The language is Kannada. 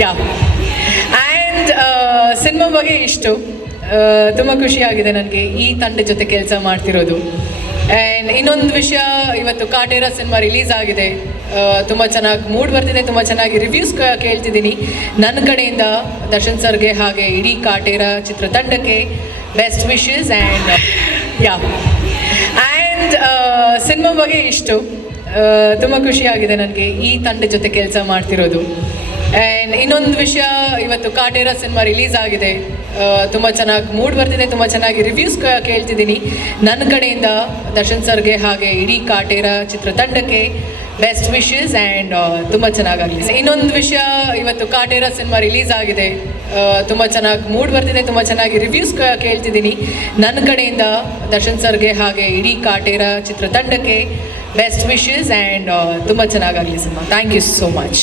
ಯಾ ಆ್ಯಂಡ್ ಸಿನಿಮಾ ಬಗ್ಗೆ ಇಷ್ಟು ತುಂಬ ಖುಷಿಯಾಗಿದೆ ನನಗೆ ಈ ತಂಡ ಜೊತೆ ಕೆಲಸ ಮಾಡ್ತಿರೋದು. ಆ್ಯಂಡ್ ಇನ್ನೊಂದು ವಿಷಯ, ಇವತ್ತು ಕಾಟೇರ ಸಿನಿಮಾ ರಿಲೀಸ್ ಆಗಿದೆ. ತುಂಬ ಚೆನ್ನಾಗಿ ಮೂಡ್ ಬರ್ತಿದೆ, ತುಂಬ ಚೆನ್ನಾಗಿ ರಿವ್ಯೂಸ್ ಕೇಳ್ತಿದ್ದೀನಿ. ನನ್ನ ಕಡೆಯಿಂದ ದರ್ಶನ್ ಸರ್ಗೆ ಹಾಗೆ ಇಡೀ ಕಾಟೇರ ಚಿತ್ರತಂಡಕ್ಕೆ best wishes. And yeah and cinema ಬಗ್ಗೆ ಇಷ್ಟು ತುಂಬ ಖುಷಿಯಾಗಿದೆ ನನಗೆ ಈ ತಂಡ ಜೊತೆ ಕೆಲಸ ಮಾಡ್ತಿರೋದು. ಆ್ಯಂಡ್ ಇನ್ನೊಂದು ವಿಷಯ, ಇವತ್ತು ಕಾಟೇರ ಸಿನಿಮಾ ರಿಲೀಸ್ ಆಗಿದೆ. ತುಂಬ ಚೆನ್ನಾಗಿ ಮೂಡ್ ಬರ್ತಿದೆ, ತುಂಬ ಚೆನ್ನಾಗಿ ರಿವ್ಯೂಸ್ ಕೇಳ್ತಿದ್ದೀನಿ. ನನ್ನ ಕಡೆಯಿಂದ ದರ್ಶನ್ ಸರ್ಗೆ ಹಾಗೆ ಇಡೀ ಕಾಟೇರ ಚಿತ್ರತಂಡಕ್ಕೆ ಬೆಸ್ಟ್ ವಿಶಸ್. ಆ್ಯಂಡ್ ತುಂಬ ಚೆನ್ನಾಗಾಗಲಿ. ಇನ್ನೊಂದು ವಿಷಯ, ಇವತ್ತು ಕಾಟೇರ ಸಿನಿಮಾ ರಿಲೀಸ್ ಆಗಿದೆ. ತುಂಬ ಚೆನ್ನಾಗಿ ಮೂಡ್ ಬರ್ತಿದೆ, ತುಂಬ ಚೆನ್ನಾಗಿ ರಿವ್ಯೂಸ್ ಕೇಳ್ತಿದ್ದೀನಿ. ನನ್ನ ಕಡೆಯಿಂದ ದರ್ಶನ್ ಸರ್ಗೆ ಹಾಗೆ ಇಡೀ ಕಾಟೇರ ಚಿತ್ರತಂಡಕ್ಕೆ ಬೆಸ್ಟ್ ವಿಶಸ್. ಆ್ಯಂಡ್ ತುಂಬ ಚೆನ್ನಾಗಾಗಲಿ cinema. Thank you so much.